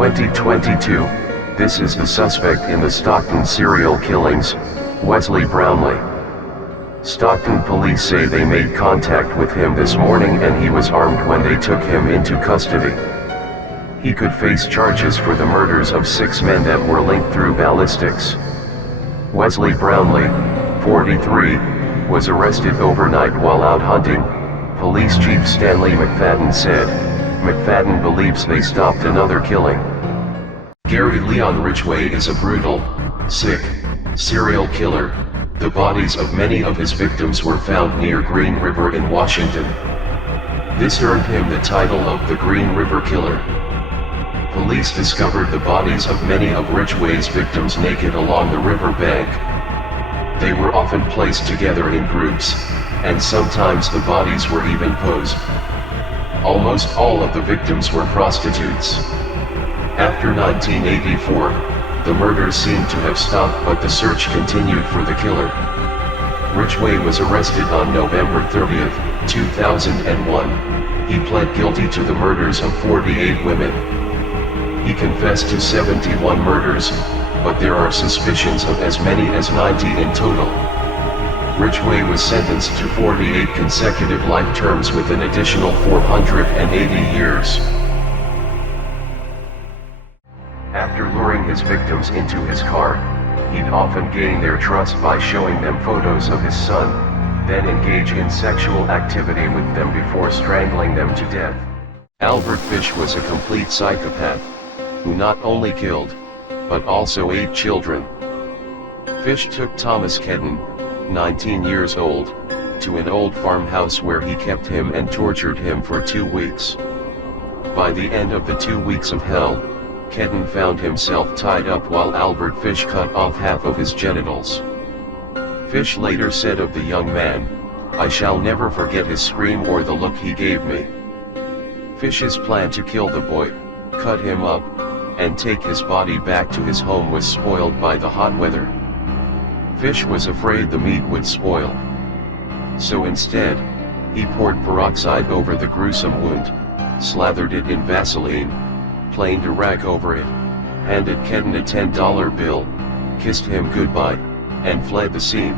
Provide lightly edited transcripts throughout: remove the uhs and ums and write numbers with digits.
2022, this is the suspect in the Stockton serial killings, Wesley Brownlee. Stockton police say they made contact with him this morning and he was armed when they took him into custody. He could face charges for the murders of 6 men that were linked through ballistics. Wesley Brownlee, 43, was arrested overnight while out hunting, Police Chief Stanley McFadden said. McFadden believes they stopped another killing. Gary Leon Ridgway is a brutal, sick, serial killer. The bodies of many of his victims were found near Green River in Washington. This earned him the title of the Green River Killer. Police discovered the bodies of many of Ridgway's victims naked along the river bank. They were often placed together in groups, and sometimes the bodies were even posed. Almost all of the victims were prostitutes. After 1984, the murders seemed to have stopped, but the search continued for the killer. Ridgway was arrested on November 30, 2001. He pled guilty to the murders of 48 women. He confessed to 71 murders, but there are suspicions of as many as 90 in total. Ridgway was sentenced to 48 consecutive life terms with an additional 480 years. After luring his victims into his car, he'd often gain their trust by showing them photos of his son, then engage in sexual activity with them before strangling them to death. Albert Fish was a complete psychopath, who not only killed, but also ate children. Fish took Thomas Kedden, 19 years old, to an old farmhouse where he kept him and tortured him for 2 weeks. By the end of the 2 weeks of hell, Kedden found himself tied up while Albert Fish cut off half of his genitals. Fish later said of the young man, "I shall never forget his scream or the look he gave me." Fish's plan to kill the boy, cut him up, and take his body back to his home was spoiled by the hot weather. Fish was afraid the meat would spoil. So instead, he poured peroxide over the gruesome wound, slathered it in Vaseline, planed a rag over it, handed Kedden a $10 bill, kissed him goodbye, and fled the scene.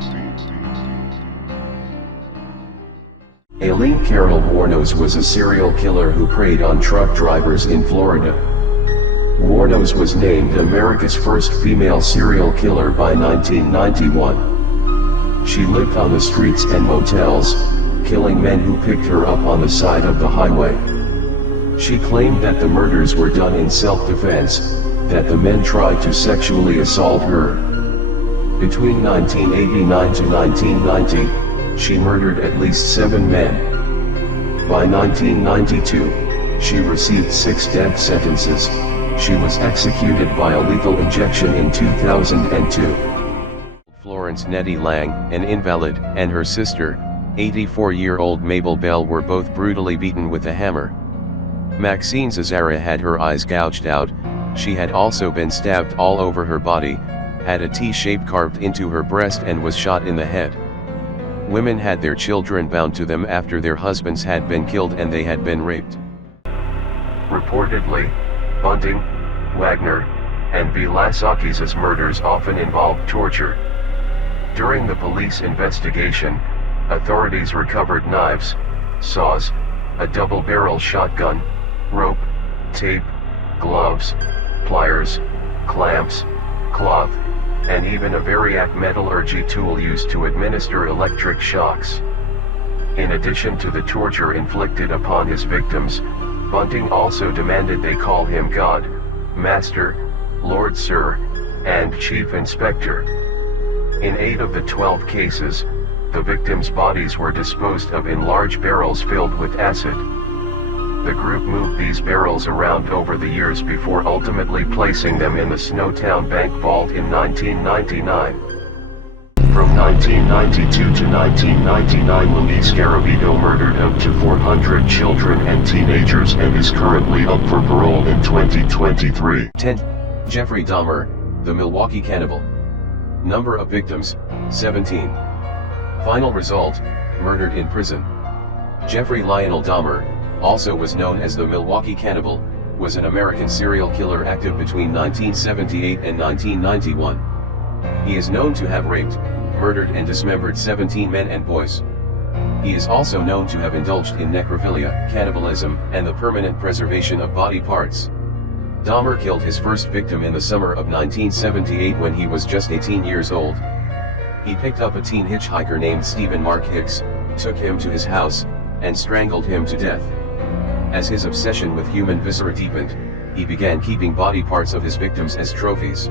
Aileen Wuornos was a serial killer who preyed on truck drivers in Florida. Wuornos was named America's first female serial killer by 1991. She lived on the streets and motels, killing men who picked her up on the side of the highway. She claimed that the murders were done in self-defense, that the men tried to sexually assault her. Between 1989 to 1990, she murdered at least 7 men. By 1992, she received 6 death sentences. She was executed by a lethal injection in 2002. Florence Nettie Lang, an invalid, and her sister, 84-year-old Mabel Bell, were both brutally beaten with a hammer. Maxine Zazara had her eyes gouged out. She had also been stabbed all over her body, had a T-shape carved into her breast, and was shot in the head. Women had their children bound to them after their husbands had been killed and they had been raped. Reportedly, Bundy, Wagner, and Vilasakis' murders often involved torture. During the police investigation, authorities recovered knives, saws, a double-barrel shotgun, rope, tape, gloves, pliers, clamps, cloth, and even a variac metallurgy tool used to administer electric shocks. In addition to the torture inflicted upon his victims, Bundy also demanded they call him God, Master, Lord Sir, and Chief Inspector. In 8 of the 12 cases, the victims' bodies were disposed of in large barrels filled with acid. The group moved these barrels around over the years before ultimately placing them in the Snowtown bank vault in 1999. From 1992 to 1999, Luis Garavito murdered up to 400 children and teenagers and is currently up for parole in 2023. 10. Jeffrey Dahmer, the Milwaukee Cannibal. Number of victims, 17. Final result, murdered in prison. Jeffrey Lionel Dahmer, also was known as the Milwaukee Cannibal, was an American serial killer active between 1978 and 1991. He is known to have raped, murdered and dismembered 17 men and boys. He is also known to have indulged in necrophilia, cannibalism, and the permanent preservation of body parts. Dahmer killed his first victim in the summer of 1978 when he was just 18 years old. He picked up a teen hitchhiker named Stephen Mark Hicks, took him to his house, and strangled him to death. As his obsession with human viscera deepened, he began keeping body parts of his victims as trophies.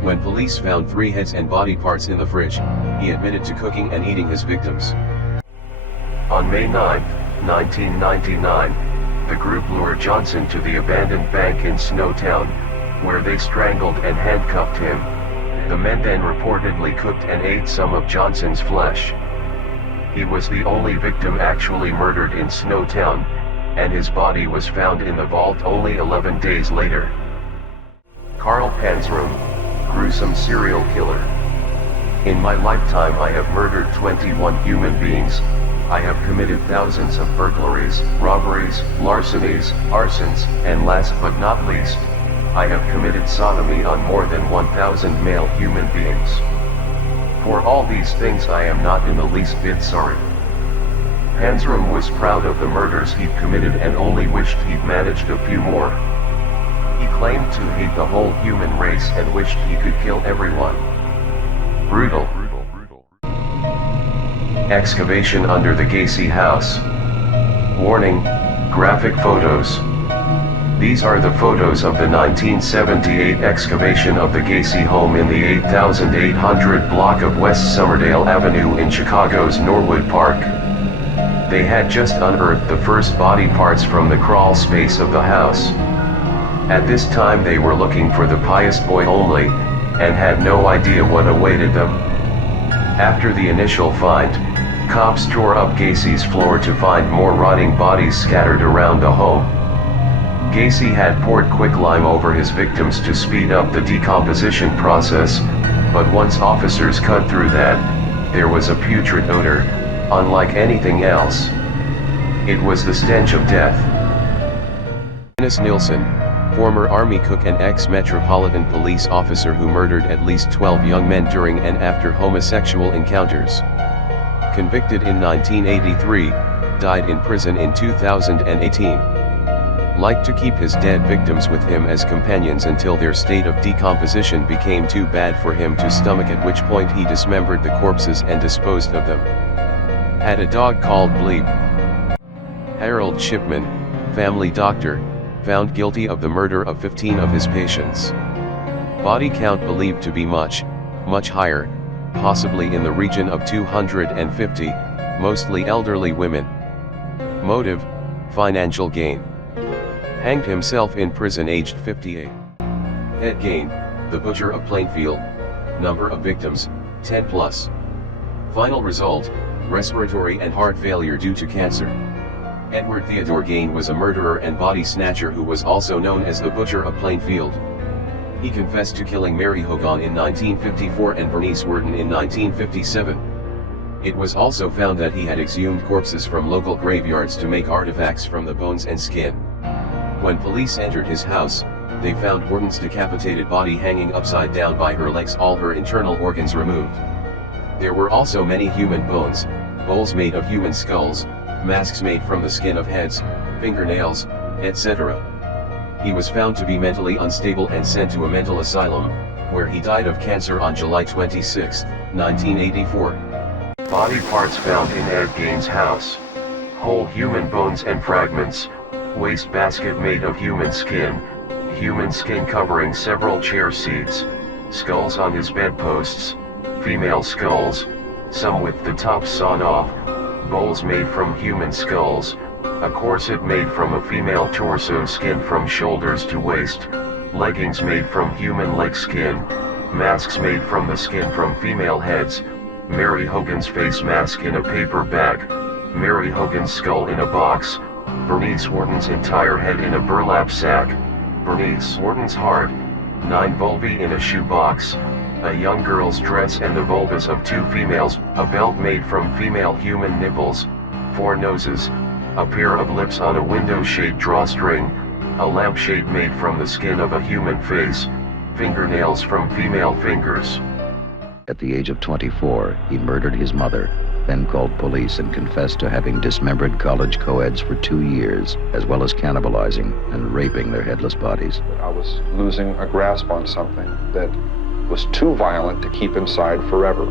When police found 3 heads and body parts in the fridge, he admitted to cooking and eating his victims. On May 9, 1999, the group lured Johnson to the abandoned bank in Snowtown, where they strangled and handcuffed him. The men then reportedly cooked and ate some of Johnson's flesh. He was the only victim actually murdered in Snowtown, and his body was found in the vault only 11 days later. Carl Panzram, gruesome serial killer. In my lifetime I have murdered 21 human beings. I have committed thousands of burglaries, robberies, larcenies, arsons, and last but not least, I have committed sodomy on more than 1,000 male human beings. For all these things I am not in the least bit sorry. Panzram was proud of the murders he'd committed and only wished he'd managed a few more. He claimed to hate the whole human race and wished he could kill everyone. Brutal. Excavation under the Gacy house. Warning, graphic photos. These are the photos of the 1978 excavation of the Gacy home in the 8800 block of West Somerdale Avenue in Chicago's Norwood Park. They had just unearthed the first body parts from the crawl space of the house. At this time they were looking for the pious boy only, and had no idea what awaited them. After the initial find, cops tore up Gacy's floor to find more rotting bodies scattered around the home. Gacy had poured quicklime over his victims to speed up the decomposition process, but once officers cut through that, there was a putrid odor, unlike anything else. It was the stench of death. Nilsen, former Army cook and ex-Metropolitan Police officer who murdered at least 12 young men during and after homosexual encounters. Convicted in 1983, died in prison in 2018. Liked to keep his dead victims with him as companions until their state of decomposition became too bad for him to stomach, at which point he dismembered the corpses and disposed of them. Had a dog called Bleep. Harold Shipman, family doctor, found guilty of the murder of 15 of his patients. Body count believed to be much higher, possibly in the region of 250, mostly elderly women. Motive, financial gain. Hanged himself in prison aged 58. Ed Gein, the butcher of Plainfield. Number of victims, 10 plus. Final result, respiratory and heart failure due to cancer. Edward Theodore Gein was a murderer and body snatcher who was also known as the Butcher of Plainfield. He confessed to killing Mary Hogan in 1954 and Bernice Worden in 1957. It was also found that he had exhumed corpses from local graveyards to make artifacts from the bones and skin. When police entered his house, they found Worden's decapitated body hanging upside down by her legs, all her internal organs removed. There were also many human bones, bowls made of human skulls, masks made from the skin of heads, fingernails, etc. He was found to be mentally unstable and sent to a mental asylum, where he died of cancer on July 26, 1984. Body parts found in Ed Gein's house. Whole human bones and fragments, waste basket made of human skin covering several chair seats, skulls on his bedposts, female skulls, some with the tops sawn off, bowls made from human skulls, a corset made from a female torso skin from shoulders to waist, leggings made from human leg skin, masks made from the skin from female heads, Mary Hogan's face mask in a paper bag, Mary Hogan's skull in a box, Bernice Worden's entire head in a burlap sack, Bernice Worden's heart, 9 vulvae in a shoebox, a young girl's dress and the vulvas of 2 females, a belt made from female human nipples, 4 noses, a pair of lips on a window-shade drawstring, a lampshade made from the skin of a human face, fingernails from female fingers. At the age of 24, he murdered his mother, then called police and confessed to having dismembered college co-eds for 2 years, as well as cannibalizing and raping their headless bodies. I was losing a grasp on something that was too violent to keep inside forever.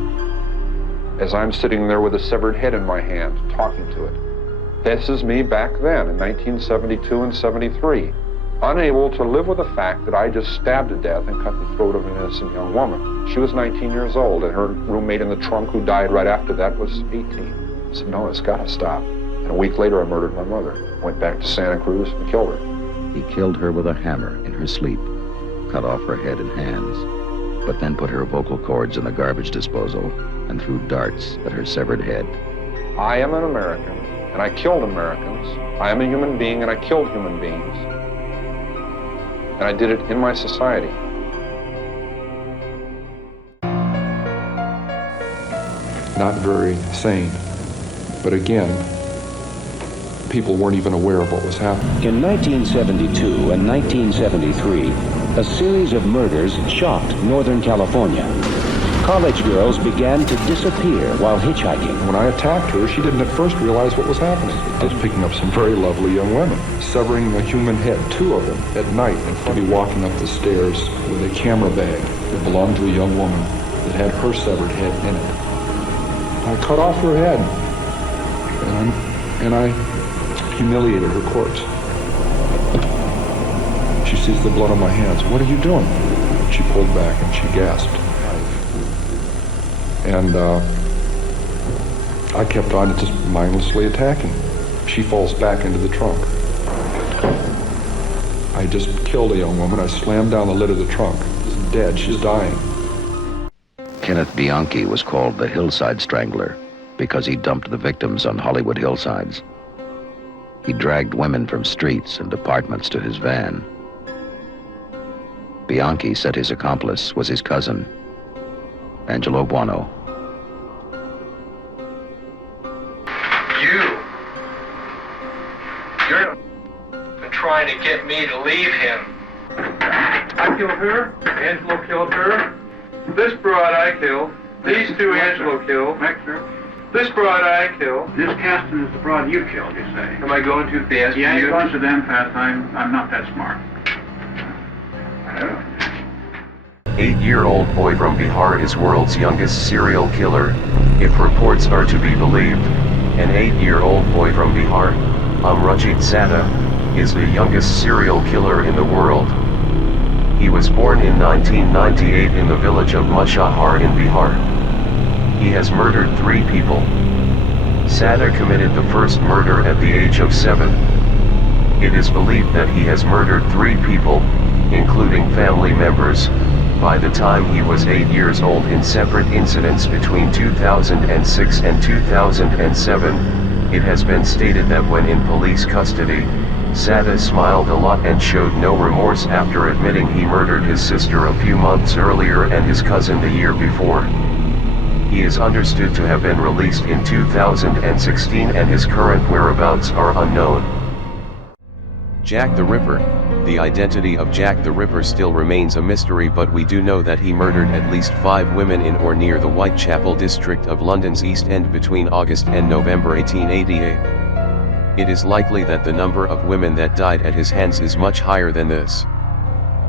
As I'm sitting there with a severed head in my hand, talking to it. This is me back then, in 1972 and 73, unable to live with the fact that I just stabbed to death and cut the throat of an innocent young woman. She was 19 years old, and her roommate in the trunk who died right after that was 18. I said, no, it's gotta stop. And a week later, I murdered my mother. Went back to Santa Cruz and killed her. He killed her with a hammer in her sleep, cut off her head and hands, but then put her vocal cords in the garbage disposal and threw darts at her severed head. I am an American, and I killed Americans. I am a human being, and I killed human beings. And I did it in my society. Not very sane, but again, people weren't even aware of what was happening. In 1972 and 1973, a series of murders shocked Northern California. College girls began to disappear while hitchhiking. When I attacked her, she didn't at first realize what was happening. I was picking up some very lovely young women, severing a human head, 2 of them, at night, and I'd be walking up the stairs with a camera bag that belonged to a young woman that had her severed head in it. I cut off her head, and I humiliated her corpse. She sees the blood on my hands. What are you doing? She pulled back and she gasped. And I kept on just mindlessly attacking. She falls back into the trunk. I just killed a young woman. I slammed down the lid of the trunk. She's dead. She's dying. Kenneth Bianchi was called the Hillside Strangler because he dumped the victims on Hollywood hillsides. He dragged women from streets and apartments to his van. Bianchi said his accomplice was his cousin, Angelo Buono. You're trying to get me to leave him. I killed her. Angelo killed her. This broad I killed. These 2 Angelo killed. This broad I killed. This Caston is the broad you killed, you say? Am I going too fast? Yeah, you're going so damn fast. I'm not that smart. I don't know. 8-year-old boy from Bihar is world's youngest serial killer, if reports are to be believed. An 8-year-old boy from Bihar, Amrajit Sada, is the youngest serial killer in the world. He was born in 1998 in the village of Mushahar in Bihar. He has murdered 3 people. Sada committed the first murder at the age of 7. It is believed that he has murdered 3 people, including family members, by the time he was 8 years old in separate incidents between 2006 and 2007. It has been stated that when in police custody, Sada smiled a lot and showed no remorse after admitting he murdered his sister a few months earlier and his cousin the year before. He is understood to have been released in 2016 and his current whereabouts are unknown. Jack the Ripper. The identity of Jack the Ripper still remains a mystery, but we do know that he murdered at least 5 women in or near the Whitechapel district of London's East End between August and November 1888. It is likely that the number of women that died at his hands is much higher than this.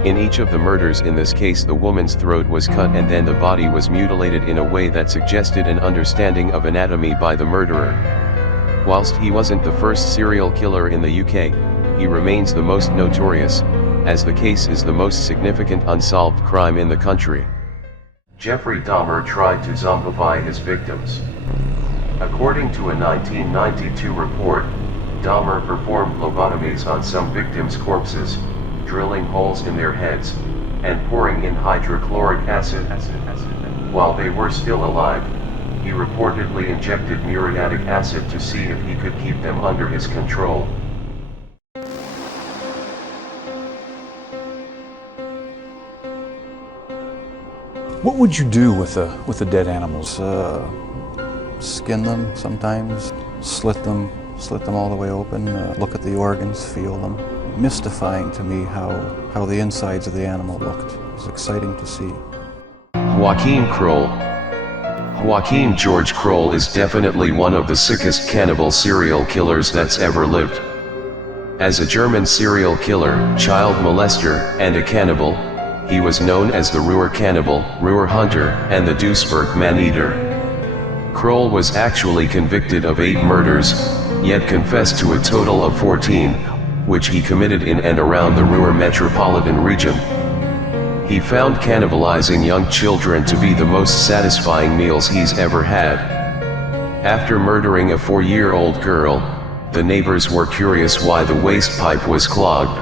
In each of the murders in this case, the woman's throat was cut and then the body was mutilated in a way that suggested an understanding of anatomy by the murderer. Whilst he wasn't the first serial killer in the UK, he remains the most notorious, as the case is the most significant unsolved crime in the country. Jeffrey Dahmer tried to zombify his victims. According to a 1992 report, Dahmer performed lobotomies on some victims' corpses, drilling holes in their heads, and pouring in hydrochloric acid while they were still alive. He reportedly injected muriatic acid to see if he could keep them under his control. What would you do with the dead animals? Skin them sometimes, slit them all the way open, look at the organs, feel them. mystifying to me how the insides of the animal looked. It was exciting to see. Joachim Kroll. Joachim George Kroll is definitely one of the sickest cannibal serial killers that's ever lived. As a German serial killer, child molester, and a cannibal, he was known as the Ruhr Cannibal, Ruhr Hunter, and the Duisburg Man-Eater. Kroll was actually convicted of 8 murders, yet confessed to a total of 14, which he committed in and around the Ruhr metropolitan region. He found cannibalizing young children to be the most satisfying meals he's ever had. After murdering a 4-year-old girl, the neighbors were curious why the waste pipe was clogged.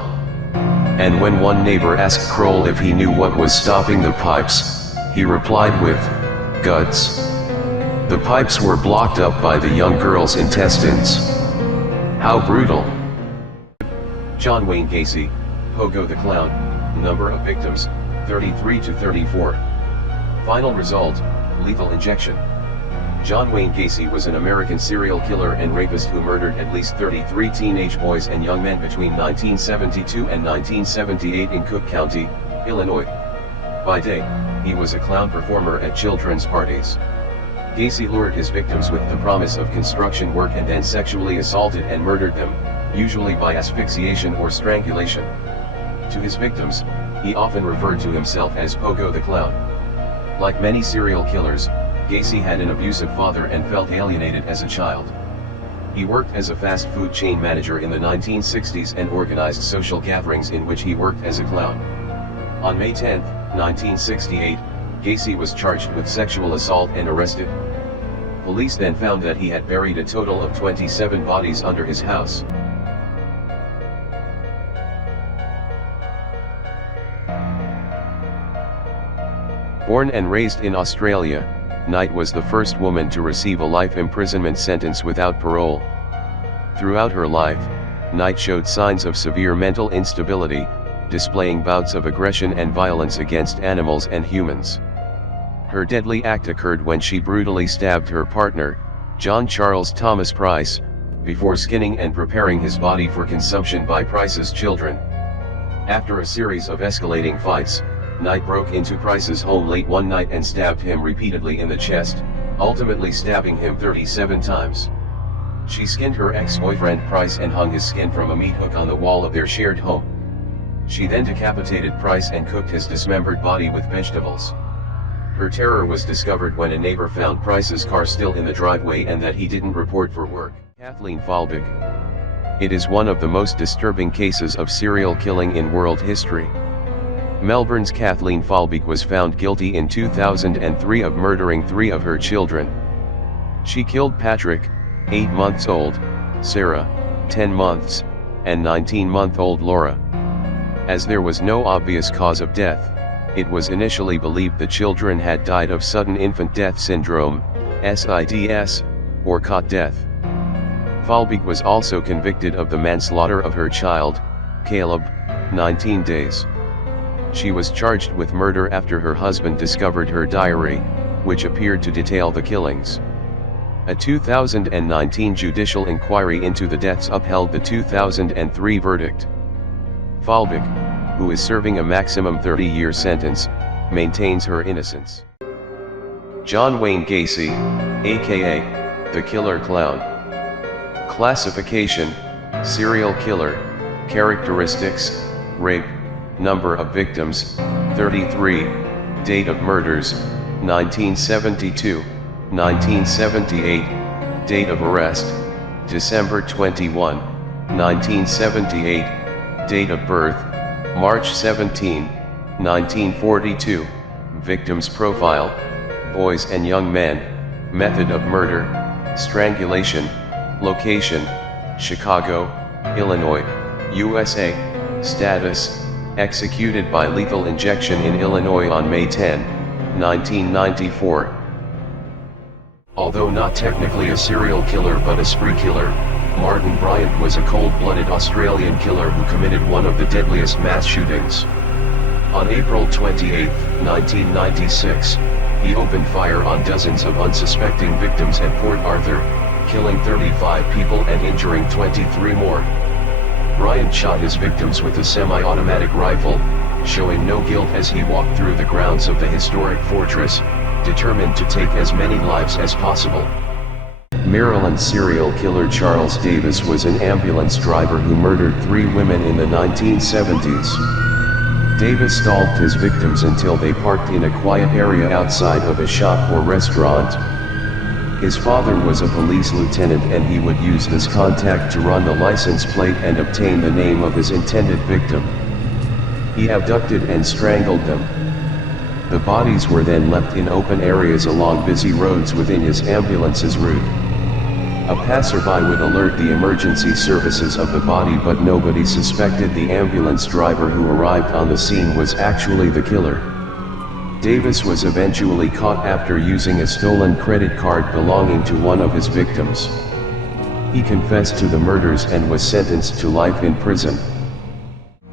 And when one neighbor asked Kroll if he knew what was stopping the pipes, he replied with, "Guts." The pipes were blocked up by the young girl's intestines. How brutal. John Wayne Gacy, Pogo the Clown, number of victims, 33 to 34. Final result, lethal injection. John Wayne Gacy was an American serial killer and rapist who murdered at least 33 teenage boys and young men between 1972 and 1978 in Cook County, Illinois. By day, he was a clown performer at children's parties. Gacy lured his victims with the promise of construction work and then sexually assaulted and murdered them, usually by asphyxiation or strangulation. To his victims, he often referred to himself as Pogo the Clown. Like many serial killers, Gacy had an abusive father and felt alienated as a child. He worked as a fast food chain manager in the 1960s and organized social gatherings in which he worked as a clown. On May 10, 1968, Gacy was charged with sexual assault and arrested. Police then found that he had buried a total of 27 bodies under his house. Born and raised in Australia, Knight was the first woman to receive a life imprisonment sentence without parole. Throughout her life, Knight showed signs of severe mental instability, displaying bouts of aggression and violence against animals and humans. Her deadly act occurred when she brutally stabbed her partner, John Charles Thomas Price, before skinning and preparing his body for consumption by Price's children. After a series of escalating fights, Knight broke into Price's home late one night and stabbed him repeatedly in the chest, ultimately stabbing him 37 times. She skinned her ex-boyfriend Price and hung his skin from a meat hook on the wall of their shared home. She then decapitated Price and cooked his dismembered body with vegetables. Her terror was discovered when a neighbor found Price's car still in the driveway and that he didn't report for work. Kathleen Folbigg. It is one of the most disturbing cases of serial killing in world history. Melbourne's Kathleen Folbigg was found guilty in 2003 of murdering 3 of her children. She killed Patrick, 8 months old, Sarah, 10 months, and 19-month-old Laura. As there was no obvious cause of death, it was initially believed the children had died of sudden infant death syndrome, SIDS, or cot death. Folbigg was also convicted of the manslaughter of her child, Caleb, 19 days. She was charged with murder after her husband discovered her diary, which appeared to detail the killings. A 2019 judicial inquiry into the deaths upheld the 2003 verdict. Folbigg, who is serving a maximum 30-year sentence, maintains her innocence. John Wayne Gacy, aka the Killer Clown. Classification: serial killer. Characteristics: rape. Number of victims: 33. Date of murders: 1972, 1978. Date of arrest: December 21, 1978. Date of birth: March 17, 1942. Victims profile: boys and young men. Method of murder: strangulation. Location: Chicago, Illinois, USA. Status: executed by lethal injection in Illinois on May 10, 1994. Although not technically a serial killer but a spree killer, Martin Bryant was a cold-blooded Australian killer who committed one of the deadliest mass shootings. On April 28, 1996, he opened fire on dozens of unsuspecting victims at Port Arthur, killing 35 people and injuring 23 more. Bryant shot his victims with a semi-automatic rifle, showing no guilt as he walked through the grounds of the historic fortress, determined to take as many lives as possible. Maryland serial killer Charles Davis was an ambulance driver who murdered 3 women in the 1970s. Davis stalked his victims until they parked in a quiet area outside of a shop or restaurant. His father was a police lieutenant and he would use this contact to run the license plate and obtain the name of his intended victim. He abducted and strangled them. The bodies were then left in open areas along busy roads within his ambulance's route. A passerby would alert the emergency services of the body, but nobody suspected the ambulance driver who arrived on the scene was actually the killer. Davis was eventually caught after using a stolen credit card belonging to one of his victims. He confessed to the murders and was sentenced to life in prison.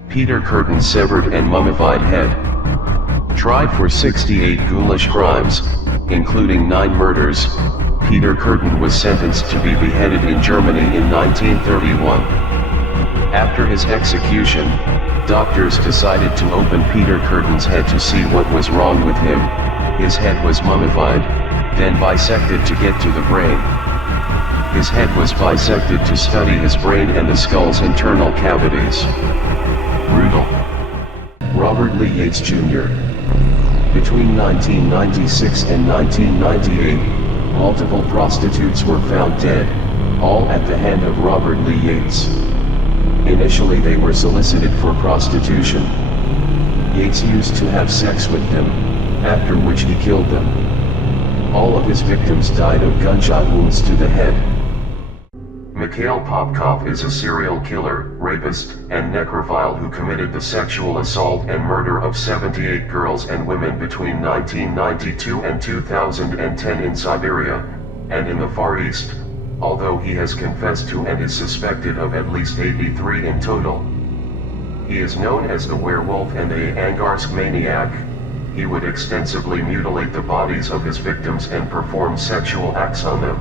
Peter Curtin's severed and mummified head. Tried for 68 ghoulish crimes, including 9 murders, Peter Curtin was sentenced to be beheaded in Germany in 1931. After his execution, doctors decided to open Peter Curtin's head to see what was wrong with him. His head was mummified, then bisected to get to the brain. His head was bisected to study his brain and the skull's internal cavities. Brutal. Robert Lee Yates Jr. Between 1996 and 1998, multiple prostitutes were found dead, all at the hand of Robert Lee Yates. Initially they were solicited for prostitution. Yates used to have sex with them, after which he killed them. All of his victims died of gunshot wounds to the head. Mikhail Popkov is a serial killer, rapist, and necrophile who committed the sexual assault and murder of 78 girls and women between 1992 and 2010 in Siberia, and in the Far East, although he has confessed to and is suspected of at least 83 in total. He is known as the werewolf and the Angarsk maniac. He would extensively mutilate the bodies of his victims and perform sexual acts on them.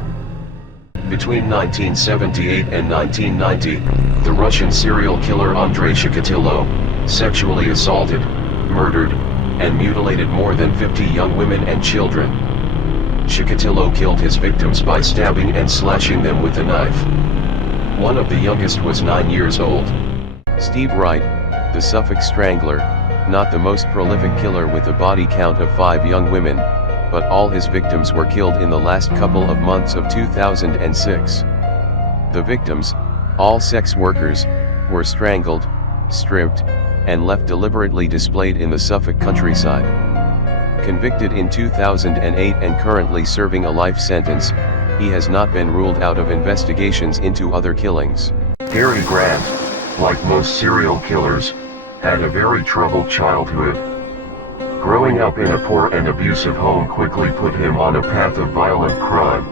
Between 1978 and 1990, the Russian serial killer Andrei Chikatilo sexually assaulted, murdered, and mutilated more than 50 young women and children. Chikatilo killed his victims by stabbing and slashing them with a knife. One of the youngest was 9 years old. Steve Wright, the Suffolk Strangler, not the most prolific killer with a body count of 5 young women, but all his victims were killed in the last couple of months of 2006. The victims, all sex workers, were strangled, stripped, and left deliberately displayed in the Suffolk countryside. Convicted in 2008 and currently serving a life sentence, he has not been ruled out of investigations into other killings. Gary Grant, like most serial killers, had a very troubled childhood. Growing up in a poor and abusive home quickly put him on a path of violent crime.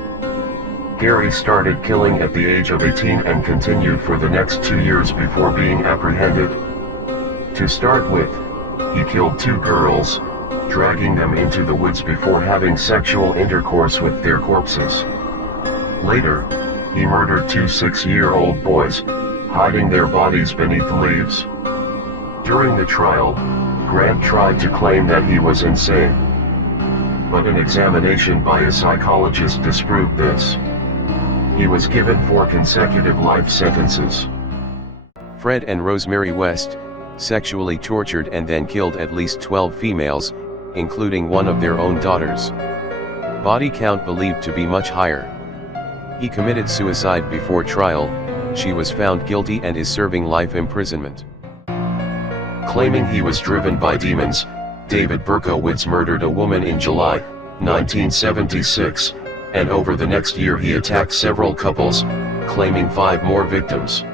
Gary started killing at the age of 18 and continued for the next 2 years before being apprehended. To start with, he killed 2 girls, dragging them into the woods before having sexual intercourse with their corpses. Later, he murdered 2 6-year-old boys, hiding their bodies beneath leaves. During the trial, Grant tried to claim that he was insane, but an examination by a psychologist disproved this. He was given 4 consecutive life sentences. Fred and Rosemary West sexually tortured and then killed at least 12 females, including one of their own daughters. Body count believed to be much higher. He committed suicide before trial. She was found guilty and is serving life imprisonment. Claiming he was driven by demons, David Berkowitz murdered a woman in July 1976, and over the next year he attacked several couples, claiming 5 more victims.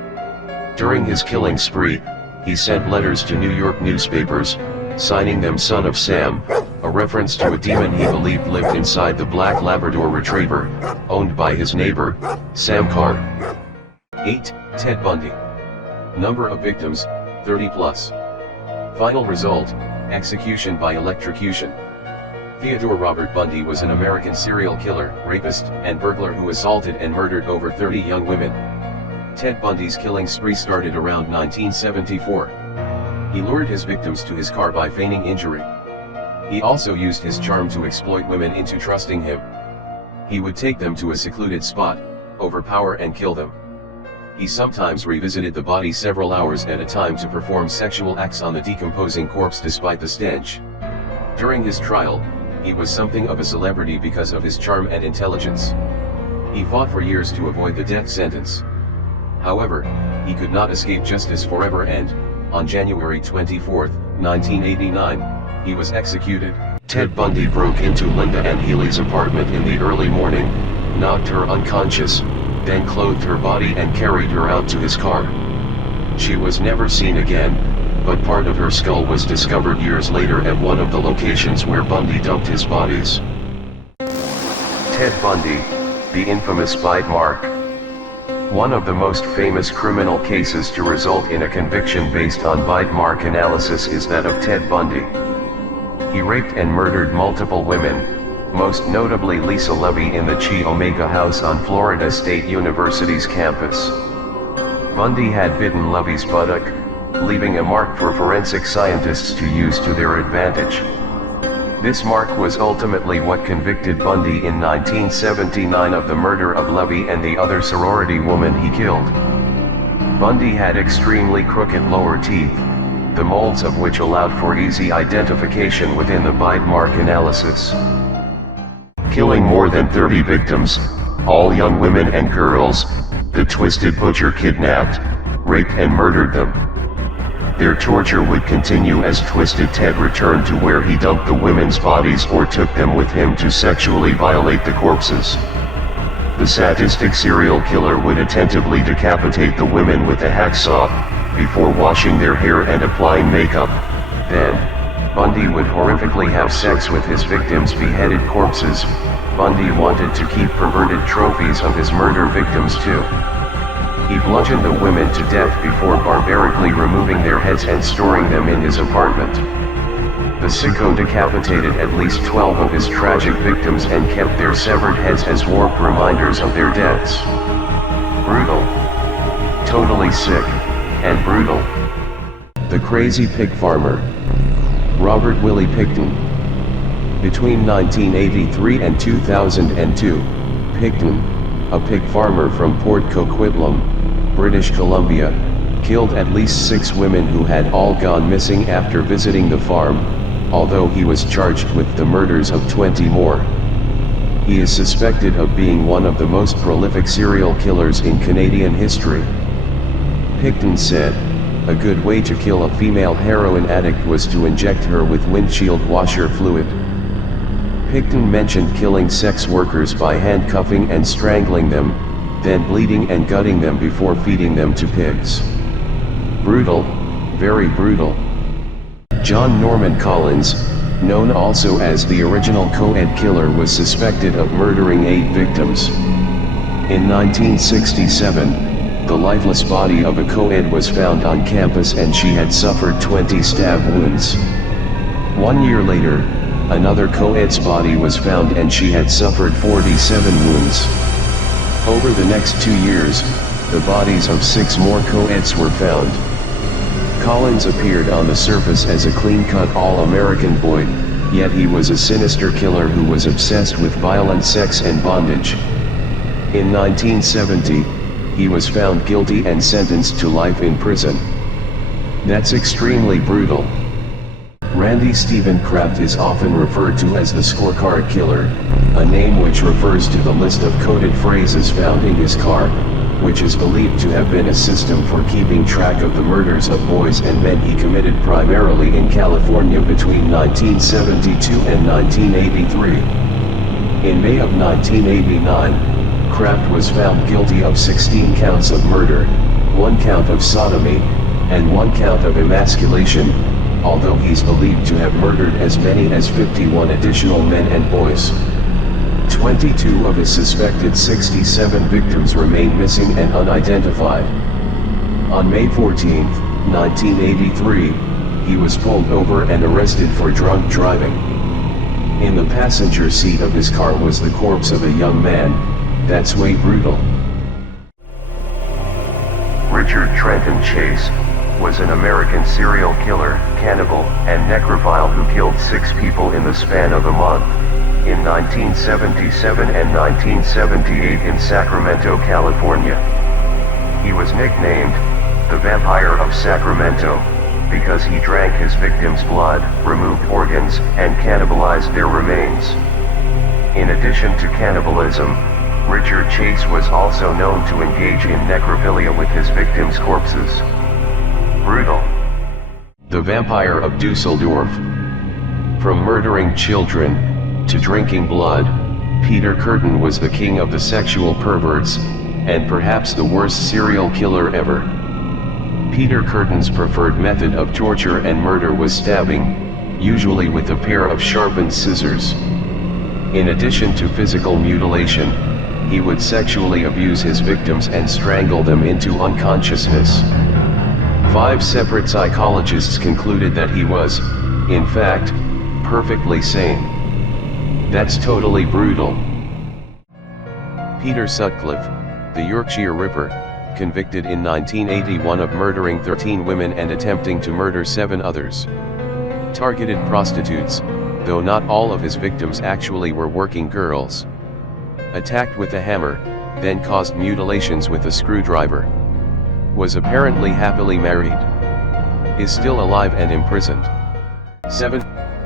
During his killing spree, he sent letters to New York newspapers, signing them Son of Sam, a reference to a demon he believed lived inside the black Labrador Retriever, owned by his neighbor, Sam Carr. 8. Ted Bundy. Number of victims, 30 plus. Final result, execution by electrocution. Theodore Robert Bundy was an American serial killer, rapist, and burglar who assaulted and murdered over 30 young women. Ted Bundy's killing spree started around 1974. He lured his victims to his car by feigning injury. He also used his charm to exploit women into trusting him. He would take them to a secluded spot, overpower and kill them. He sometimes revisited the body several hours at a time to perform sexual acts on the decomposing corpse despite the stench. During his trial, he was something of a celebrity because of his charm and intelligence. He fought for years to avoid the death sentence. However, he could not escape justice forever and, on January 24, 1989, he was executed. Ted Bundy broke into Linda Ann Healy's apartment in the early morning, knocked her unconscious, then clothed her body and carried her out to his car. She was never seen again, but part of her skull was discovered years later at one of the locations where Bundy dumped his bodies. Ted Bundy, the infamous bite mark. One of the most famous criminal cases to result in a conviction based on bite mark analysis is that of Ted Bundy. He raped and murdered multiple women, most notably Lisa Levy in the Chi Omega house on Florida State University's campus. Bundy had bitten Levy's buttock, leaving a mark for forensic scientists to use to their advantage. This mark was ultimately what convicted Bundy in 1979 of the murder of Levy and the other sorority woman he killed. Bundy had extremely crooked lower teeth, the molds of which allowed for easy identification within the bite mark analysis. Killing more than 30 victims, all young women and girls, the Twisted Butcher kidnapped, raped and murdered them. Their torture would continue as Twisted Ted returned to where he dumped the women's bodies or took them with him to sexually violate the corpses. The sadistic serial killer would attentively decapitate the women with a hacksaw, before washing their hair and applying makeup. Then, Bundy would horrifically have sex with his victims' beheaded corpses. Bundy wanted to keep perverted trophies of his murder victims too. He bludgeoned the women to death before barbarically removing their heads and storing them in his apartment. The sicko decapitated at least 12 of his tragic victims and kept their severed heads as warped reminders of their deaths. Brutal. Totally sick, and brutal. The Crazy Pig Farmer. Robert Willie Pickton. Between 1983 and 2002, Pickton, a pig farmer from Port Coquitlam, British Columbia, killed at least 6 women who had all gone missing after visiting the farm, although he was charged with the murders of 20 more. He is suspected of being one of the most prolific serial killers in Canadian history. Pickton said, "A good way to kill a female heroin addict was to inject her with windshield washer fluid." Pickton mentioned killing sex workers by handcuffing and strangling them, then bleeding and gutting them before feeding them to pigs. Brutal, very brutal. John Norman Collins, known also as the original co-ed killer, was suspected of murdering 8 victims. In 1967, the lifeless body of a co-ed was found on campus and she had suffered 20 stab wounds. 1 year later, another co-ed's body was found and she had suffered 47 wounds. Over the next 2 years, the bodies of 6 more co-eds were found. Collins appeared on the surface as a clean-cut all-American boy, yet he was a sinister killer who was obsessed with violent sex and bondage. In 1970, he was found guilty and sentenced to life in prison. That's extremely brutal. Randy Stephen Kraft is often referred to as the scorecard killer, a name which refers to the list of coded phrases found in his car, which is believed to have been a system for keeping track of the murders of boys and men he committed primarily in California between 1972 and 1983. In May of 1989, Kraft was found guilty of 16 counts of murder, 1 count of sodomy, and 1 count of emasculation, although he's believed to have murdered as many as 51 additional men and boys. 22 of his suspected 67 victims remain missing and unidentified. On May 14, 1983, he was pulled over and arrested for drunk driving. In the passenger seat of his car was the corpse of a young man. That's way brutal. Richard Trenton Chase, was an American serial killer, cannibal, and necrophile who killed 6 people in the span of a month, in 1977 and 1978 in Sacramento, California. He was nicknamed the Vampire of Sacramento because he drank his victims' blood, removed organs, and cannibalized their remains. In addition to cannibalism, Richard Chase was also known to engage in necrophilia with his victims' corpses. Brutal. The Vampire of Dusseldorf. From murdering children to drinking blood, Peter Curtin was the king of the sexual perverts, and perhaps the worst serial killer ever. Peter Curtin's preferred method of torture and murder was stabbing, usually with a pair of sharpened scissors. In addition to physical mutilation, he would sexually abuse his victims and strangle them into unconsciousness. 5 separate psychologists concluded that he was, in fact, perfectly sane. That's totally brutal. Peter Sutcliffe, the Yorkshire Ripper, convicted in 1981 of murdering 13 women and attempting to murder 7 others. Targeted prostitutes, though not all of his victims actually were working girls. Attacked with a hammer, then caused mutilations with a screwdriver. Was apparently happily married. Is still alive and imprisoned. 7.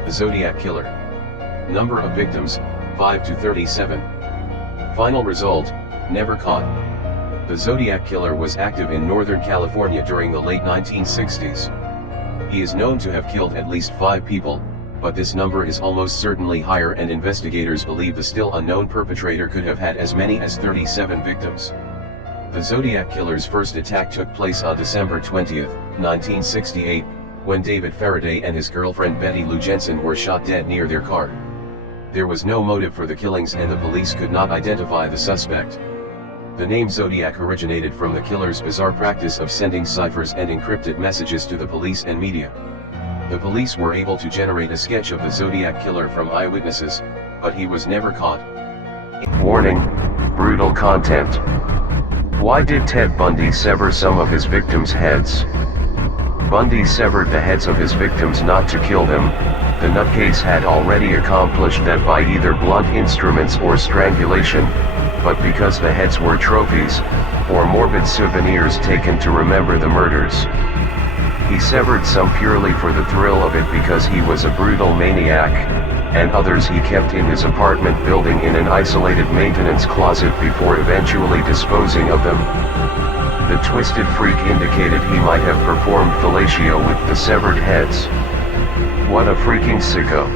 The Zodiac Killer. Number of victims, 5 to 37. Final result, never caught. The Zodiac Killer was active in Northern California during the late 1960s. He is known to have killed at least 5 people, but this number is almost certainly higher, and investigators believe the still unknown perpetrator could have had as many as 37 victims. The Zodiac Killer's first attack took place on December 20, 1968, when David Faraday and his girlfriend Betty Lou Jensen were shot dead near their car. There was no motive for the killings and the police could not identify the suspect. The name Zodiac originated from the killer's bizarre practice of sending ciphers and encrypted messages to the police and media. The police were able to generate a sketch of the Zodiac Killer from eyewitnesses, but he was never caught. Warning: brutal content. Why did Ted Bundy sever some of his victims' heads? Bundy severed the heads of his victims not to kill them. The nutcase had already accomplished that by either blunt instruments or strangulation, but because the heads were trophies, or morbid souvenirs taken to remember the murders. He severed some purely for the thrill of it because he was a brutal maniac, and others he kept in his apartment building in an isolated maintenance closet before eventually disposing of them. The twisted freak indicated he might have performed fellatio with the severed heads. What a freaking sicko.